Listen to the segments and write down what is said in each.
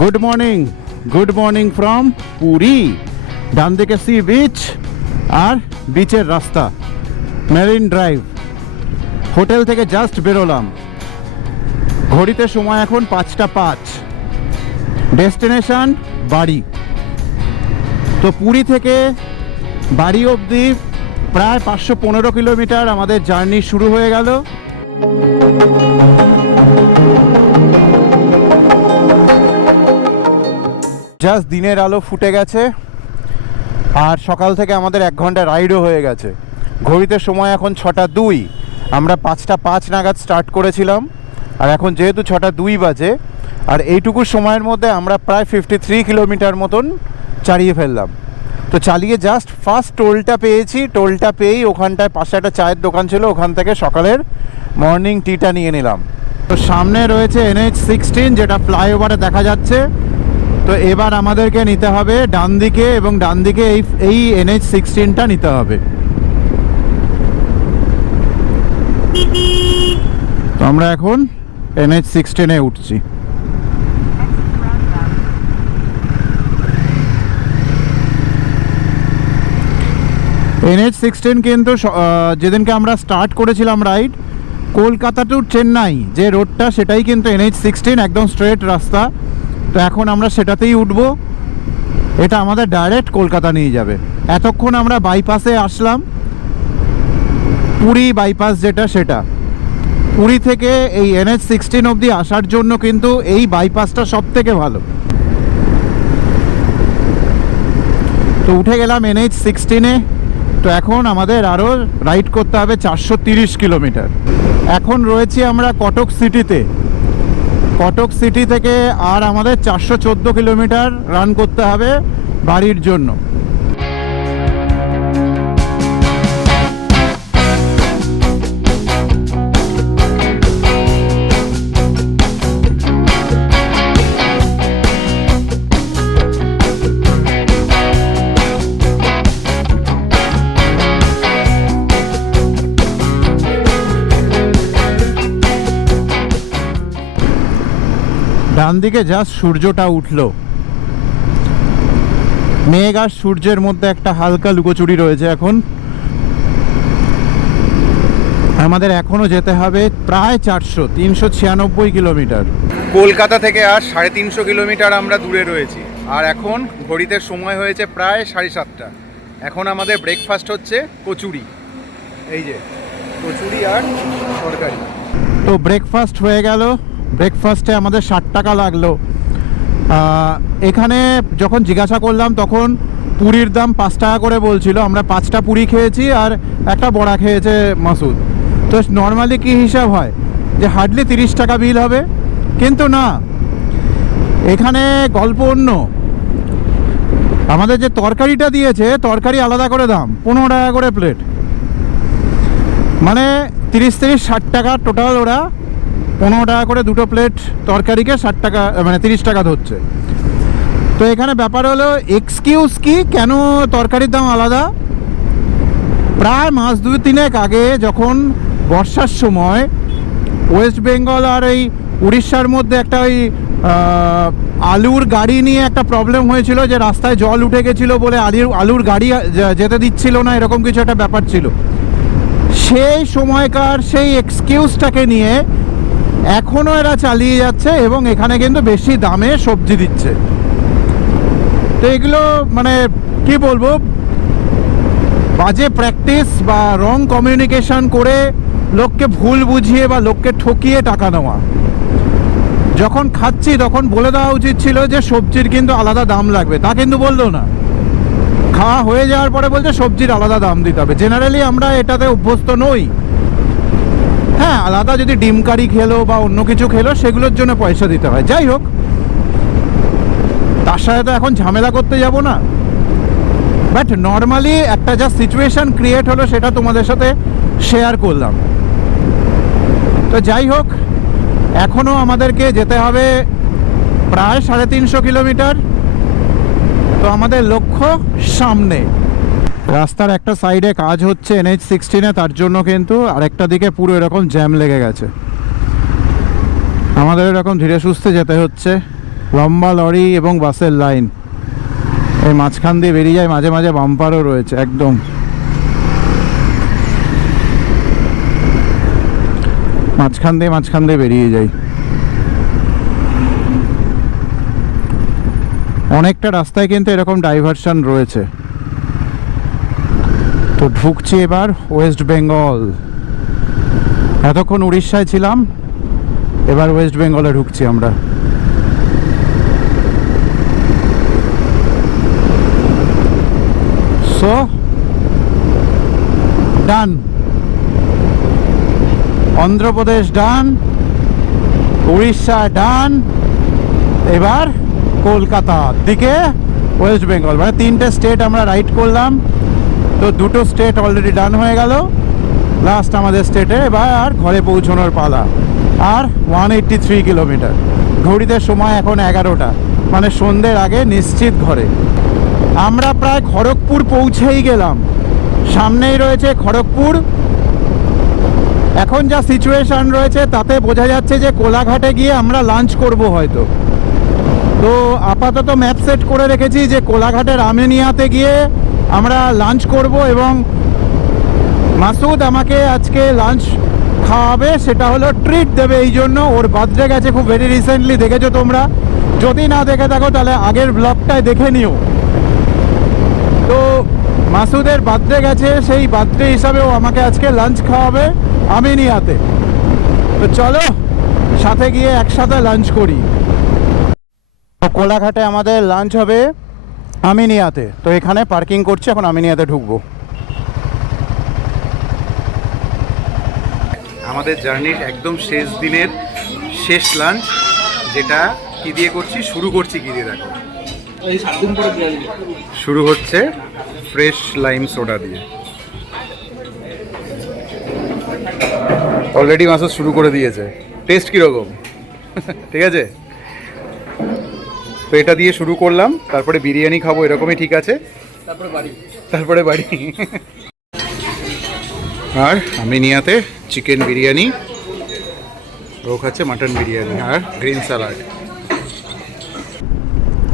Good morning from Puri. ডান দিকে sea beach আর বিচের রাস্তা, মেরিন ড্রাইভ। হোটেল থেকে জাস্ট বেরোলাম, ঘড়িতে সময় এখন 5টা 5। ডেস্টিনেশন বাড়ি। তো পুরী থেকে বাড়ি অবধি প্রায় 515 কিলোমিটার আমাদের জার্নি শুরু হয়ে গেল। জাস্ট দিনের আলো ফুটে গেছে আর সকাল থেকে আমাদের 1 ঘন্টা রাইডও হয়ে গেছে। ঘড়িতে সময় এখন 6টা 2। আমরা 5টা 5 নাগাদ স্টার্ট করেছিলাম আর এখন যেহেতু 6টা 2 বাজে, আর এইটুকু সময়ের মধ্যে আমরা প্রায় 53 কিলোমিটার মতন চালিয়ে ফেললাম। তো চালিয়ে জাস্ট ফার্স্ট টোলটা পেয়েছি। টোলটা পেয়েই ওখানটায় পাশে একটা চায়ের দোকান ছিল, ওখান থেকে সকালের মর্নিং টিটা নিয়ে নিলাম। তো সামনে রয়েছে NH16, যেটা ফ্লাইওভারে দেখা যাচ্ছে। তো এবার আমাদেরকে নিতে হবে ডান দিকে, এবং ডান দিকে এই NH16টা নিতে হবে। তো আমরা এখন NH16-এ উঠছি। NH16 কিন্তু যেদিনকে আমরা স্টার্ট করেছিলাম রাইড, কলকাতা টু চেন্নাই যে রোডটা, সেটাই কিন্তু NH16, একদম স্ট্রেট রাস্তা। তো এখন আমরা সেটাতেই উঠবো। এটা আমাদের ডাইরেক্ট কলকাতা নিয়ে যাবে। এতক্ষণ আমরা বাইপাসে আসলাম, পুরী বাইপাস যেটা, সেটা পুরী থেকে এই NH16 অবধি আসার জন্য কিন্তু এই বাইপাসটা সব থেকে ভালো। তো উঠে গেলাম NH16-এ। তো এখন আমাদের আরও রাইড করতে হবে 430 কিলোমিটার। এখন রয়েছি আমরা কটক সিটিতে। কটক সিটি থেকে আর আমাদের 414 কিলোমিটার রান করতে হবে বাড়ির জন্য। ডান দিকে জাস্ট সূর্যটা উঠলো। মেঘ আর সূর্যের মধ্যে একটা হালকা লুকোচুরি রয়েছে। এখন আমাদের এখনো যেতে হবে প্রায় 396 কিলোমিটার। কলকাতা থেকে আর 350 কিলোমিটার আমরা দূরে রয়েছি। আর এখন ঘড়িতে সময় হয়েছে প্রায় 7:30। এখন আমাদের ব্রেকফাস্ট হচ্ছে কচুরি। এই যে কচুরি আর তরকারি। তো ব্রেকফাস্ট হয়ে গেল। ব্রেকফাস্টে আমাদের 60 টাকা লাগলো। এখানে যখন জিজ্ঞাসা করলাম তখন পুরীর দাম 5 টাকা করে বলছিল। আমরা 5টা পুরি খেয়েছি আর একটা বড়া খেয়েছে মাসুদ। তো নর্মালি কি হিসাব হয় যে হার্ডলি 30 টাকা বিল হবে, কিন্তু না, এখানে গল্প অন্য। আমাদের যে তরকারিটা দিয়েছে, তরকারি আলাদা করে দাম, 15 টাকা করে প্লেট। মানে 30-60 টাকা টোটাল। ওরা 15 টাকা করে দুটো প্লেট তরকারিকে 60 টাকা, মানে 30 টাকা ধরছে। তো এখানে ব্যাপার হলো এক্সকিউজ কি, কেন তরকারির দাম আলাদা? প্রায় মাস 2-3 আগে যখন বর্ষার সময় ওয়েস্ট বেঙ্গল আর এই উড়িষ্যার মধ্যে একটা ওই আলুর গাড়ি নিয়ে একটা প্রবলেম হয়েছিল, যে রাস্তায় জল উঠে গেছিলো বলে আলুর গাড়ি যেতে দিচ্ছিল না, এরকম কিছু একটা ব্যাপার ছিল। সেই সময়কার সেই এক্সকিউজটাকে নিয়ে এখনও এরা চালিয়ে যাচ্ছে, এবং এখানে কিন্তু বেশি দামে সবজি দিচ্ছে। তো এগুলো মানে কি বলবো, বাজে প্র্যাকটিস বা রং কমিউনিকেশন করে লোককে ভুল বুঝিয়ে বা লোককে ঠকিয়ে টাকা নেওয়া। যখন খাচ্ছি তখন বলে দেওয়া উচিত ছিল যে সবজির কিন্তু আলাদা দাম লাগবে। তা কিন্তু বললো না। খাওয়া হয়ে যাওয়ার পরে বলছে সবজির আলাদা দাম দিতে হবে। জেনারেলি আমরা এটাতে অভ্যস্ত নই। হ্যাঁ, আলাদা যদি ডিম কারি খেলো বা অন্য কিছু খেলো সেগুলোর জন্য পয়সা দিতে হয়। যাই হোক, তার সাথে তো এখন ঝামেলা করতে যাব না। বাট নর্মালি একটা যা সিচুয়েশন ক্রিয়েট হলো সেটা তোমাদের সাথে শেয়ার করলাম। তো যাই হোক, এখনও আমাদেরকে যেতে হবে প্রায় 350 কিলোমিটার। তো আমাদের লক্ষ্য সামনে। রাস্তার একটা সাইডে কাজ হচ্ছে NH16-এ, তার জন্য কিন্তু আরেকটা দিকে পুরো এরকম জ্যাম লেগে গেছে। আমাদের এরকম ধীরে সুস্থে যেতে হচ্ছে। লম্বা লরি এবং বাসের লাইন এই মাঝখান দিয়ে বেরিয়ে যায়, মাঝে মাঝে বাম্পারও রয়েছে একদম। মাঝখান দিয়ে বেরিয়ে যায়। অনেকটা রাস্তায় কিন্তু এরকম ডাইভারশন রয়েছে। তো ঢুকছি এবার ওয়েস্ট বেঙ্গল। এতক্ষণ উড়িষ্যায় ছিলাম, এবার ওয়েস্ট বেঙ্গলে ঢুকছি আমরা। সো ডান, অন্ধ্রপ্রদেশ ডান, উড়িষ্যা ডান, এবার কলকাতার দিকে ওয়েস্ট বেঙ্গল, মানে 3টে স্টেট আমরা রাইড করলাম। তো 2টো স্টেট অলরেডি ডান হয়ে গেল, লাস্ট আমাদের স্টেটে এবার ঘরে পৌঁছানোর পালা। আর 183 কিলোমিটার, ঘড়িতে সময় এখন 11টা, মানে সন্ধ্যের আগে নিশ্চিত ঘরে। আমরা প্রায় খড়গপুর পৌঁছেই গেলাম, সামনেই রয়েছে খড়গপুর। এখন যা সিচুয়েশন রয়েছে তাতে বোঝা যাচ্ছে যে কোলাঘাটে গিয়ে আমরা লাঞ্চ করব হয়তো। তো আপাতত ম্যাপ সেট করে রেখেছি যে কোলাঘাটের আমিনিয়াতে গিয়ে আমরা লাঞ্চ করব, এবং মাসুদ আমাকে আজকে লাঞ্চ খাওয়াবে, সেটা হলো ট্রিট দেবে। এই জন্য ওর বার্থডে গেছে খুব ভেরি রিসেন্টলি, দেখেছো তোমরা? যদি না দেখে থাকো তাহলে আগের ব্লগটায় দেখে নিও। তো মাসুদের বার্থডে গেছে, সেই বার্থডে হিসাবে ও আমাকে আজকে লাঞ্চ খাওয়াবে আমিনিয়াতে। তো চলো সাথে গিয়ে একসাথে লাঞ্চ করি। তো কোলাঘাটে আমাদের লাঞ্চ হবে আমিনিয়াতে। তো এখানে পার্কিং করছি, এখন আমিনিয়াতে ঢুকবো। আমাদের জার্নির একদম শেষ দিনের শেষ লাঞ্চ, যেটা কি দিয়ে করছি, শুরু করছি কি দিয়ে দেখো। শুরু হচ্ছে ফ্রেশ লাইম সোডা দিয়ে। অলরেডি মাসুদ শুরু করে দিয়েছে। টেস্ট কীরকম? ঠিক আছে, তো এটা দিয়ে শুরু করলাম, তারপরে বিরিয়ানি খাবো, এরকমই ঠিক আছে, তারপরে বাড়ি। আর আমিনিয়াতে চিকেন বিরিয়ানি, ও খাচ্ছে মাটন বিরিয়ানি আর গ্রিন স্যালাড।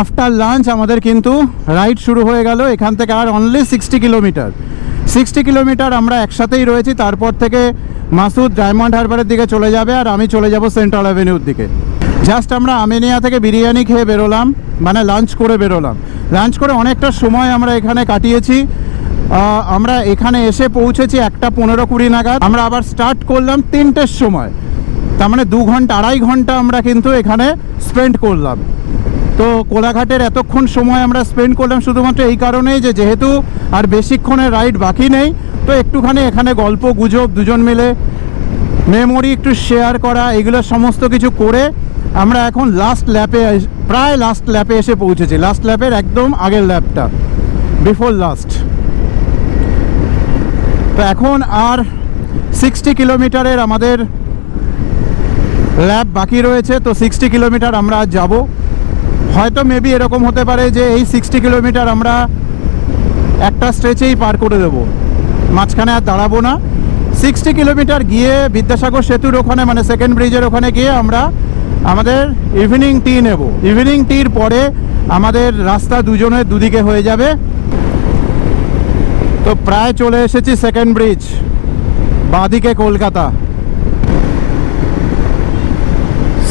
আফটার লাঞ্চ আমাদের কিন্তু রাইড শুরু হয়ে গেল এখান থেকে। আর অনলি 60 কিলোমিটার আমরা একসাথেই রয়েছি। তারপর থেকে মাসুদ ডায়মন্ড হারবারের দিকে চলে যাবে, আর আমি চলে যাব সেন্ট্রাল অ্যাভিনিউর দিকে। জাস্ট আমরা আমিনিয়া থেকে বিরিয়ানি খেয়ে বেরোলাম, মানে লাঞ্চ করে বেরোলাম। লাঞ্চ করে অনেকটা সময় আমরা এখানে কাটিয়েছি। আমরা এখানে এসে পৌঁছেছি 1:15-20 নাগাদ। আমরা আবার স্টার্ট করলাম 3টের সময়, তার মানে 2-2.5 ঘন্টা আমরা কিন্তু এখানে স্পেন্ড করলাম। তো কোলাঘাটের এতক্ষণ সময় আমরা স্পেন্ড করলাম শুধুমাত্র এই কারণেই যে যেহেতু আর বেশিক্ষণের রাইড বাকি নেই, তো একটুখানি এখানে গল্প গুজব, দুজন মিলে মেমোরি একটু শেয়ার করা, এগুলো সমস্ত কিছু করে আমরা এখন প্রায় লাস্ট ল্যাপে এসে পৌঁছেছি। লাস্ট ল্যাপের একদম আগের ল্যাপটা, বিফোর লাস্ট। তো এখন আর 60 কিলোমিটারের আমাদের ল্যাপ বাকি রয়েছে। তো 60 কিলোমিটার আমরা আজ যাব। হয়তো মেবি এরকম হতে পারে যে এই 60 কিলোমিটার আমরা একটা স্ট্রেচেই পার করে দেবো, মাঝখানে আর দাঁড়াবো না। 60 কিলোমিটার গিয়ে বিদ্যাসাগর সেতুর ওখানে, মানে সেকেন্ড ব্রিজের ওখানে গিয়ে আমরা আমাদের ইভিনিং টি নেব। ইভিনিং টির পরে আমাদের রাস্তা দুজনের দুদিকে হয়ে যাবে। তো প্রায় চলে এসেছি সেকেন্ড ব্রিজ, বাঁদিকে কলকাতা।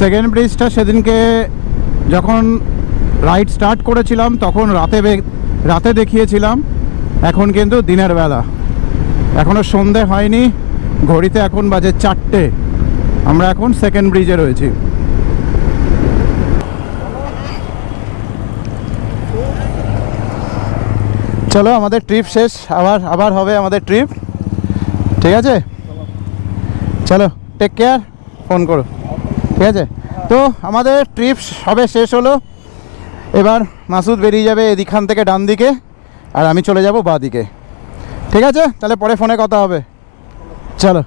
সেকেন্ড ব্রিজটা সেদিনকে যখন রাইড স্টার্ট করেছিলাম তখন রাতে দেখিয়েছিলাম, এখন কিন্তু দিনের বেলা। এখনও সন্ধে হয়নি, ঘড়িতে এখন বাজে 4টে। আমরা এখন সেকেন্ড ব্রিজে রয়েছি। চলো আমাদের ট্রিপ শেষ, আবার হবে আমাদের ট্রিপ। ঠিক আছে, চলো টেক কেয়ার, ফোন করো। ঠিক আছে, তো আমাদের ট্রিপ সবে শেষ হলো। এবার মাসুদ বেরিয়ে যাবে এদিকখান থেকে ডান দিকে, আর আমি চলে যাব বাঁ দিকে। ঠিক আছে, তাহলে পরে ফোনে কথা হবে। চলো।